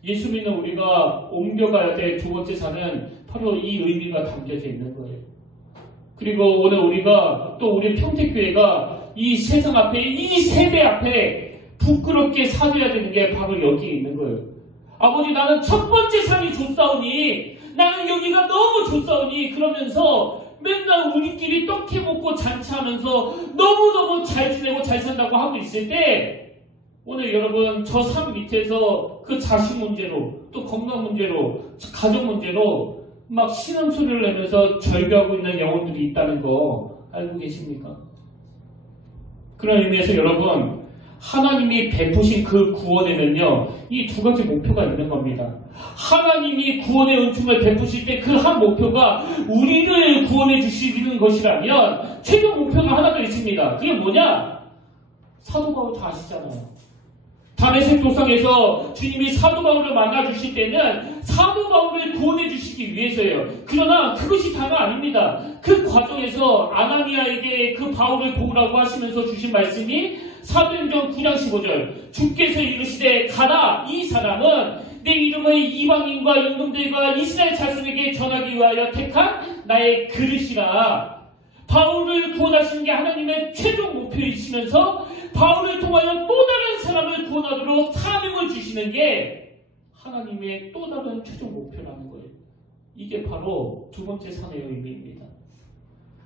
예수 믿는 우리가 옮겨가야 될 두 번째 산은 바로 이 의미가 담겨져 있는 거예요. 그리고 오늘 우리가 또 우리 평택교회가 이 세상 앞에 이 세대 앞에 부끄럽게 사줘야 되는 게 바로 여기에 있는 거예요. 아버지 나는 첫 번째 산이 좋사오니 나는 여기가 너무 좋사오니 그러면서 맨날 우리끼리 떡해 먹고 잔치하면서 너무너무 잘 지내고 잘 산다고 하고 있을 때 오늘 여러분 저 산 밑에서 그 자식 문제로 또 건강 문제로 가정 문제로 막 신음소리를 내면서 절규하고 있는 영혼들이 있다는 거 알고 계십니까? 그런 의미에서 여러분 하나님이 베푸신 그 구원에는요 이 두 가지 목표가 있는 겁니다. 하나님이 구원의 은총을 베푸실 때 그 한 목표가 우리를 구원해 주시는 것이라면 최종 목표가 하나 더 있습니다. 그게 뭐냐? 사도 바울 다 아시잖아요. 다메섹 도상에서 주님이 사도 바울을 만나 주실 때는 사도 바울을 구원해 주시기 위해서예요. 그러나 그것이 다가 아닙니다. 그 과정에서 아나니아에게 그 바울을 도우라고 하시면서 주신 말씀이 사도행전 9장 15절 주께서 이르시되 가라 이 사람은 내 이름을 이방인과 임금들과 이스라엘 자손에게 전하기 위하여 택한 나의 그릇이라. 바울을 구원하시는 게 하나님의 최종 목표이시면서 바울을 통하여 또 다른 사람을 구원하도록 사명을 주시는 게 하나님의 또 다른 최종 목표라는 거예요. 이게 바로 두 번째 산의 의미입니다.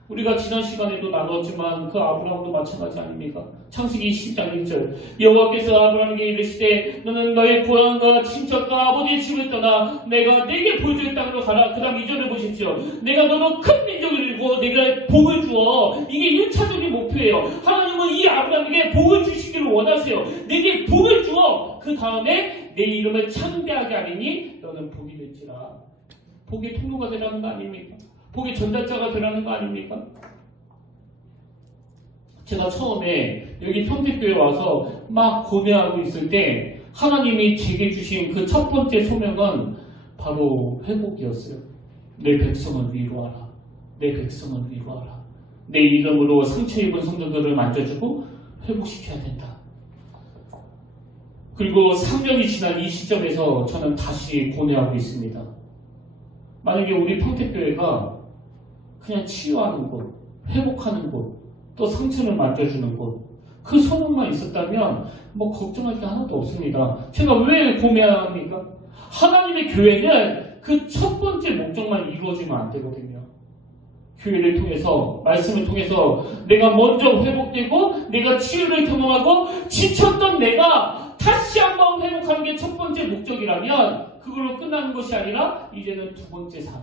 우리가 지난 시간에도 나눴지만 그 아브라함도 마찬가지 아닙니까? 창세기 10장 1절 여호와께서 아브라함에게 이르시되 너는 너의 고향과 친척과 아버지의 집을 떠나 내가 네게 보여줄 땅으로 가라. 그 다음 2절을 보십시오. 내가 너로 큰 민족을 이루고 내가 복을 주어. 이게 1차적인 목표예요. 하나님은 이 아브라함에게 복을 주시기를 원하세요. 내게 복을 주어. 그 다음에 내 이름을 창대하게 하리니 너는 복이 될지라. 복의 통로가 되라는 거 아닙니까? 복의 전달자가 되라는 거 아닙니까? 제가 처음에 여기 평택교회 와서 막 고뇌하고 있을 때 하나님이 제게 주신 그 첫 번째 소명은 바로 회복이었어요. 내 백성을 위로하라. 내 백성을 위로하라. 내 이름으로 상처 입은 성도들을 만져주고 회복시켜야 된다. 그리고 3년이 지난 이 시점에서 저는 다시 고뇌하고 있습니다. 만약에 우리 평택교회가 그냥 치유하는 곳, 회복하는 곳, 또 상처를 만져주는 곳, 그 소문만 있었다면 뭐 걱정할 게 하나도 없습니다. 제가 왜 고민합니까? 하나님의 교회는 그 첫 번째 목적만 이루어지면 안 되거든요. 교회를 통해서, 말씀을 통해서 내가 먼저 회복되고 내가 치유를 경험하고 지쳤던 내가 다시 한번 회복하는 게 첫 번째 목적이라면 그걸로 끝나는 것이 아니라 이제는 두 번째 삶,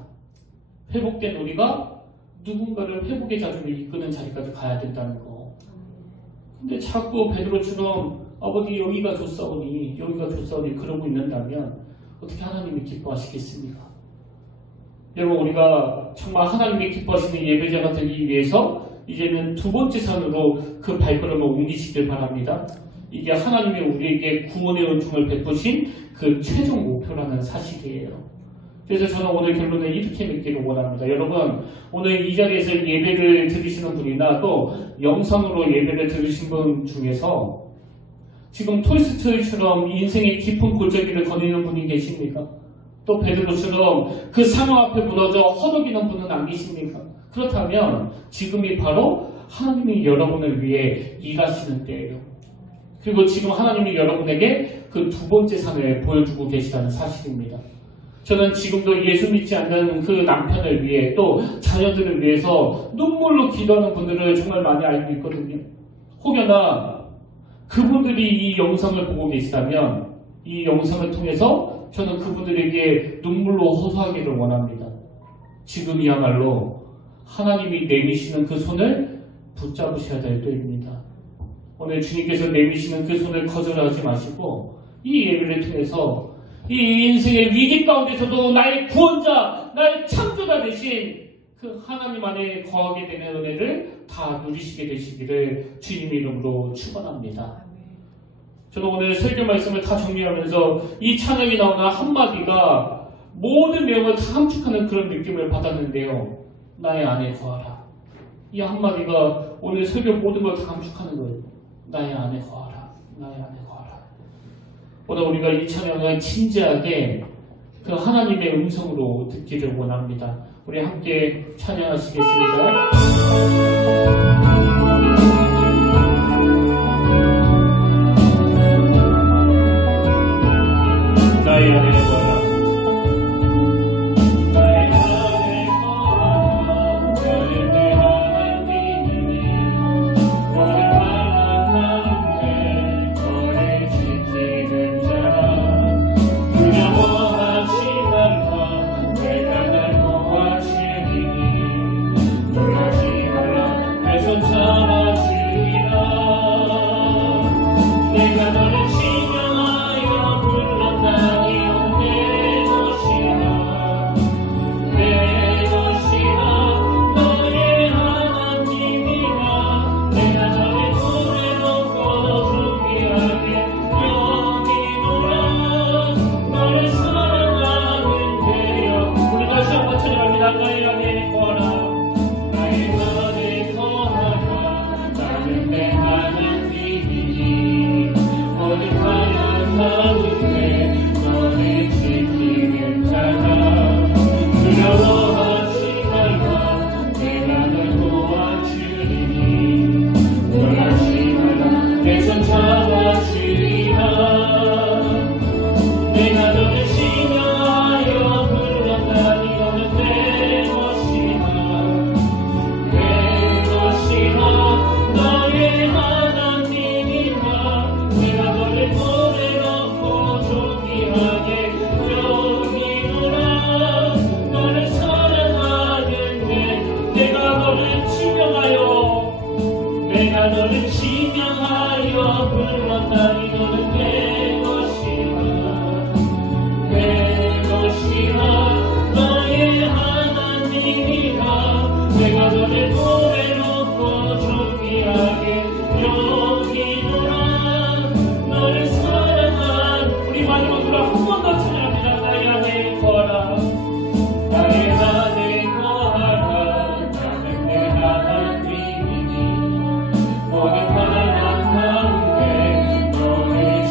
회복된 우리가 누군가를 회복의 자리를 이끄는 자리까지 가야 된다는 거. 근데 자꾸 베드로처럼 아버지 여기가 좋사오니 여기가 좋사오니 그러고 있는다면 어떻게 하나님이 기뻐하시겠습니까? 여러분, 우리가 정말 하나님이 기뻐하시는 예배자가 되기 위해서 이제는 두 번째 산으로 그 발걸음을 옮기시길 바랍니다. 이게 하나님이 우리에게 구원의 은총을 베푸신 그 최종 목표라는 사실이에요. 그래서 저는 오늘 결론을 이렇게 맺기를 원합니다. 여러분, 오늘 이 자리에서 예배를 들으시는 분이나 또 영상으로 예배를 들으신 분 중에서 지금 톨스토이처럼 인생의 깊은 골짜기를 거니는 분이 계십니까? 또 베드로처럼 그 상황 앞에 무너져 허덕이는 분은 안 계십니까? 그렇다면 지금이 바로 하나님이 여러분을 위해 일하시는 때예요. 그리고 지금 하나님이 여러분에게 그 두 번째 산을 보여주고 계시다는 사실입니다. 저는 지금도 예수 믿지 않는 그 남편을 위해 또 자녀들을 위해서 눈물로 기도하는 분들을 정말 많이 알고 있거든요. 혹여나 그분들이 이 영상을 보고 계시다면 이 영상을 통해서 저는 그분들에게 눈물로 호소하기를 원합니다. 지금이야말로 하나님이 내미시는 그 손을 붙잡으셔야 될 때입니다. 오늘 주님께서 내미시는 그 손을 거절하지 마시고 이 예배를 통해서 이 인생의 위기 가운데서도 나의 구원자, 나의 창조자 되신 그 하나님 안에 거하게 되는 은혜를 다 누리시게 되시기를 주님의 이름으로 축원합니다. 저는 오늘 설교 말씀을 다 정리하면서 이 찬양이 나오는 한마디가 모든 내용을 다 함축하는 그런 느낌을 받았는데요. 나의 안에 거하라. 이 한마디가 오늘 설교 모든 걸 다 함축하는 거예요. 나의 안에 거하라. 나의 안에 거하라. 오늘 우리가 이 찬양을 진지하게 그 하나님의 음성으로 듣기를 원합니다. 우리 함께 찬양하시겠습니다. 나의 안에 거하라. 나의 안에 거하라. 나의 내 하나님이 너를 만난 가운데 너를 지키는 자라. 두려워하지 말라. 내가 날 도와주리니 놀라지 말라. 내 손 잡아주리라. 내가 너를 지명하여 불렀다. 모든 바람 가운데 너를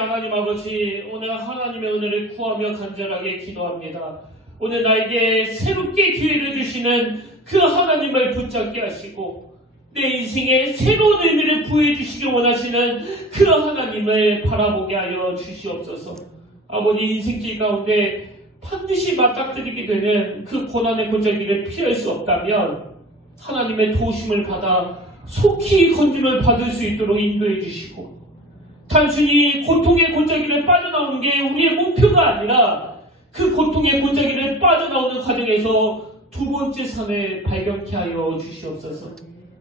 하나님 아버지, 오늘 하나님의 은혜를 구하며 간절하게 기도합니다. 오늘 나에게 새롭게 기회를 주시는 그 하나님을 붙잡게 하시고 내 인생에 새로운 의미를 부여해 주시길 원하시는 그 하나님을 바라보게 하여 주시옵소서. 아버지, 인생길 가운데 반드시 맞닥뜨리게 되는 그 고난의 골짜기를 피할 수 없다면 하나님의 도우심을 받아 속히 건짐을 받을 수 있도록 인도해 주시고, 단순히 고통의 골짜기를 빠져나오는 게 우리의 목표가 아니라 그 고통의 골짜기를 빠져나오는 과정에서 두 번째 산을 발견케 하여 주시옵소서.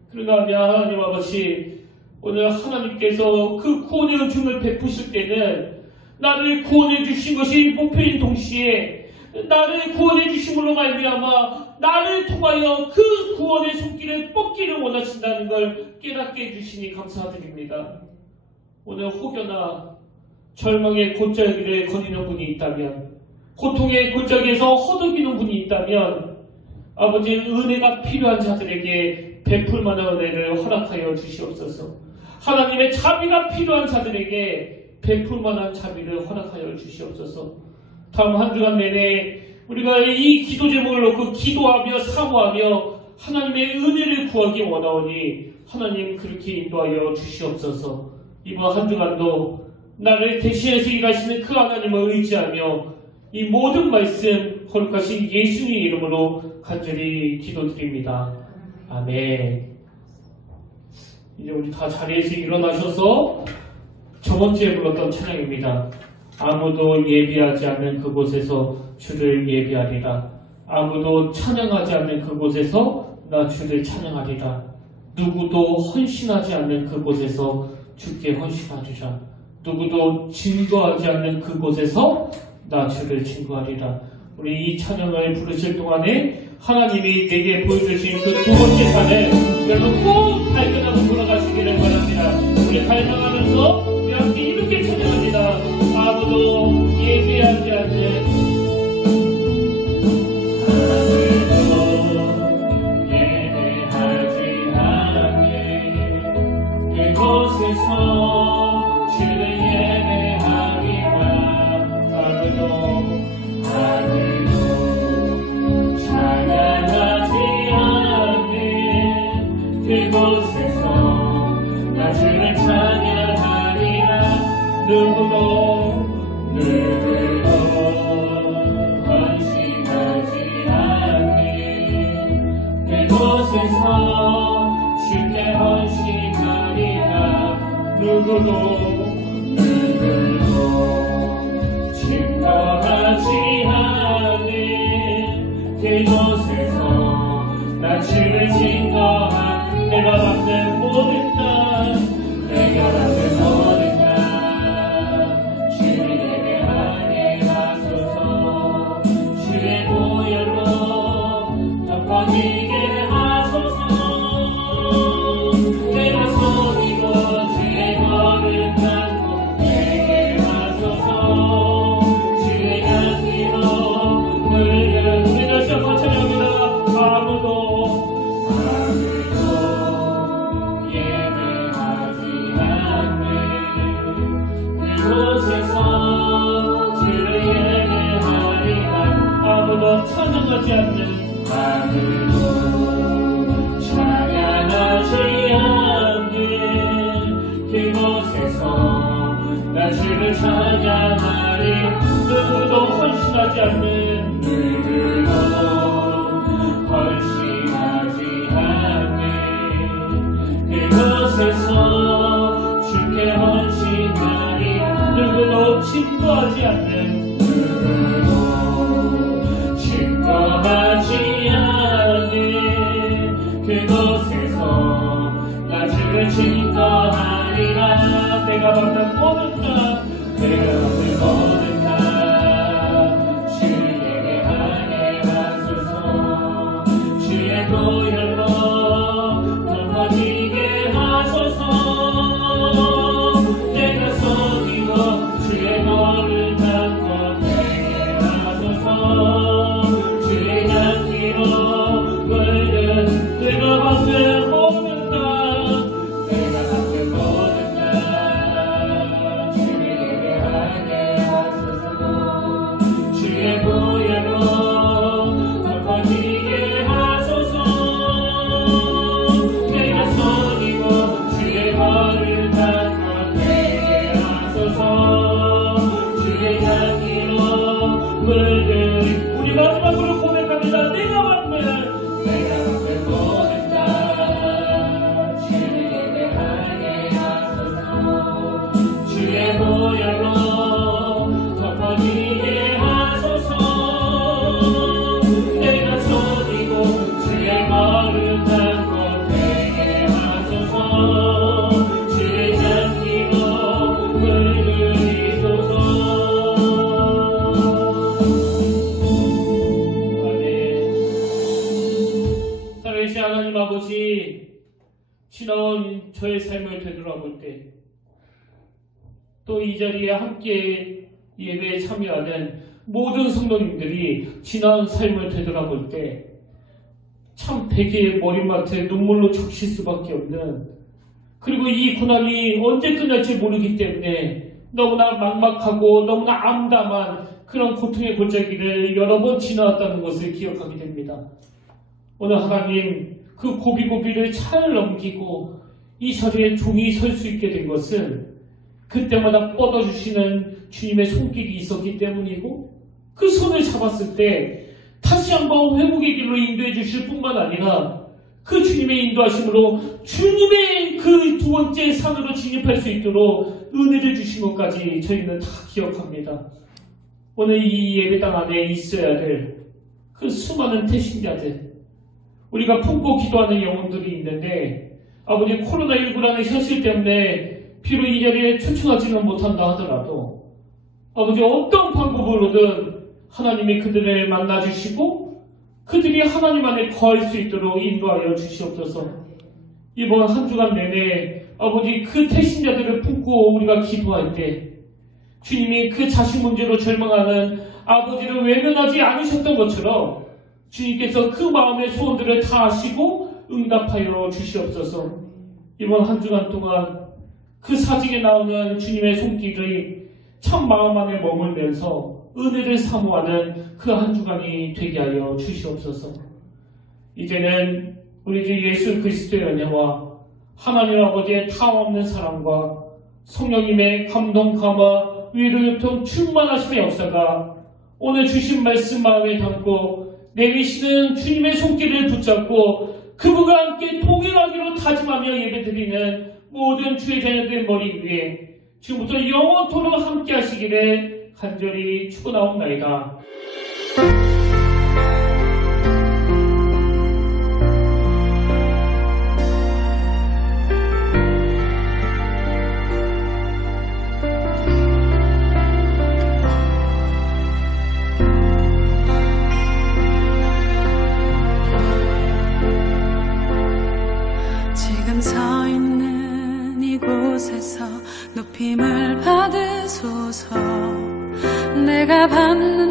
그러나 하나님 아버지, 오늘 하나님께서 그 구원의 은총을 베푸실 때는 나를 구원해 주신 것이 목표인 동시에 나를 구원해 주심으로 말미암아 나를 통하여 그 구원의 손길을 뻗기를 원하신다는 걸 깨닫게 해주시니 감사드립니다. 오늘 혹여나 절망의 골짜기를 거니는 분이 있다면, 고통의 골짜기에서 허덕이는 분이 있다면 아버지, 은혜가 필요한 자들에게 베풀 만한 은혜를 허락하여 주시옵소서. 하나님의 자비가 필요한 자들에게 베풀 만한 자비를 허락하여 주시옵소서. 다음 한 주간 내내 우리가 이 기도 제목을 놓고 기도하며 사모하며 하나님의 은혜를 구하기 원하오니 하나님 그렇게 인도하여 주시옵소서. 이번 한 주간도 나를 대신해서 일하시는 그 하나님을 의지하며 이 모든 말씀 거룩하신 예수님의 이름으로 간절히 기도드립니다. 아멘. 이제 우리 다 자리에서 일어나셔서 저번주에 불렀던 찬양입니다. 아무도 예비하지 않는 그곳에서 주를 예비하리라. 아무도 찬양하지 않는 그곳에서 나 주를 찬양하리라. 누구도 헌신하지 않는 그곳에서 주께 헌신하리라. 누구도 증거하지 않는 그곳에서 나 주를 증거하리라. 우리 이 찬양을 부르실 동안에 하나님이 내게 보여주신 그 두 번째 산을 여러분 꼭 발견하고 돌아가시기를 바랍니다. 우리 갈망하면서 우리 함께 이렇게 찬양합니다. 아무도 예비하지 않는, 그곳에서 주를 예배하리라. 아무도 찬양하지 않는 그곳에서 나 주를 찬양하리라. 누구도 헌신하지 않는 그곳에서 주께 헌신하리라. 누구도 증거하지 않는 그곳에서 나 주를 증거한 내가 받는 모든 땅, 내가 받는 모든 땅 주를 예배하게 하소서. 주의 보혈로 덮어지게 하소서. 내가 속이고 주의 거룩한 곳 되게 하소서. 주의 향기로 물을 우리 다시 한번 찬양합니다. 아무도 예배하지 않는 그곳에서 주를 예배하리라. 아무도 찬양하지 않는, 아무도 찬양하지 않는 그곳에서 나 주를 찬양하리. 누구도 헌신하지 않는, 증거하지 않는 눈으로 증거하지 않는 그곳에서 나를 증거하리라. 내가 받는 모든 것 내가 받는 모든 것 주에게 하게 하소서. 주의 보혈로 덮어지게 하소서. 내가 속이고 주의 너를 닦고 되게 하소서. 주의 향기로 물든 내가 받는 모든 것 내가 받는 모든 것 주에게 하게 하소서. 주의 보혈로 덮어지게 하소서. 내가 속이고 주의 너를 닦고 되게 하소서. 주의 향기로 물든 우리 마지막으로 고백합니다. 내가 받는 모든 것 주에게 하게 하소서. 주의 보혈로 덮어지게 하소서. 내가 속이고 주의 거를 닦고 되게 하소서. 주의 향기로 물들이소서. 살아계신 하나님 아버지, 지나온 저의 삶을 되돌아볼 때, 또 이 자리에 함께 예배에 참여하는 모든 성도님들이 지나온 삶을 되돌아볼 때, 참 베개의 머리맡에 눈물로 적실 수밖에 없는, 그리고 이 고난이 언제 끝날지 모르기 때문에 너무나 막막하고 너무나 암담한 그런 고통의 골짜기를 여러 번 지나왔다는 것을 기억하게 됩니다. 오늘 하나님 그 고비고비를 잘 넘기고 이 자리에 종이 설 수 있게 된 것은 그때마다 뻗어주시는 주님의 손길이 있었기 때문이고, 그 손을 잡았을 때 다시 한번 회복의 길로 인도해 주실 뿐만 아니라 그 주님의 인도하심으로 주님의 그 두 번째 산으로 진입할 수 있도록 은혜를 주신 것까지 저희는 다 기억합니다. 오늘 이 예배당 안에 있어야 될 그 수많은 태신자들, 우리가 품고 기도하는 영혼들이 있는데, 아버지 코로나19라는 현실 때문에 비록 이 자리에 초청하지는 못한다 하더라도 아버지 어떤 방법으로든 하나님이 그들을 만나주시고 그들이 하나님 안에 거할 수 있도록 인도하여 주시옵소서. 이번 한 주간 내내 아버지 그 태신자들을 품고 우리가 기도할 때 주님이 그 자식 문제로 절망하는 아버지를 외면하지 않으셨던 것처럼 주님께서 그 마음의 소원들을 다 아시고 응답하여 주시옵소서. 이번 한 주간 동안 그 사직에 나오는 주님의 손길이 참 마음 안에 머물면서 은혜를 사모하는 그 한 주간이 되게 하여 주시옵소서. 이제는 우리 주 예수 그리스도의 은혜와 하나님 아버지의 타없는 사랑과 성령님의 감동, 감화, 위로 유통 충만하심의 역사가 오늘 주신 말씀 마음에 담고 내리시는 주님의 손길을 붙잡고 그분과 함께 동행하기로 다짐하며 예배드리는 모든 주의 자녀들의 머리 위에 지금부터 영원토록 함께 하시기를 간절히 축원하옵나이다. 지금 서 있는 이곳에서 높임을 받으소서. 내가 받는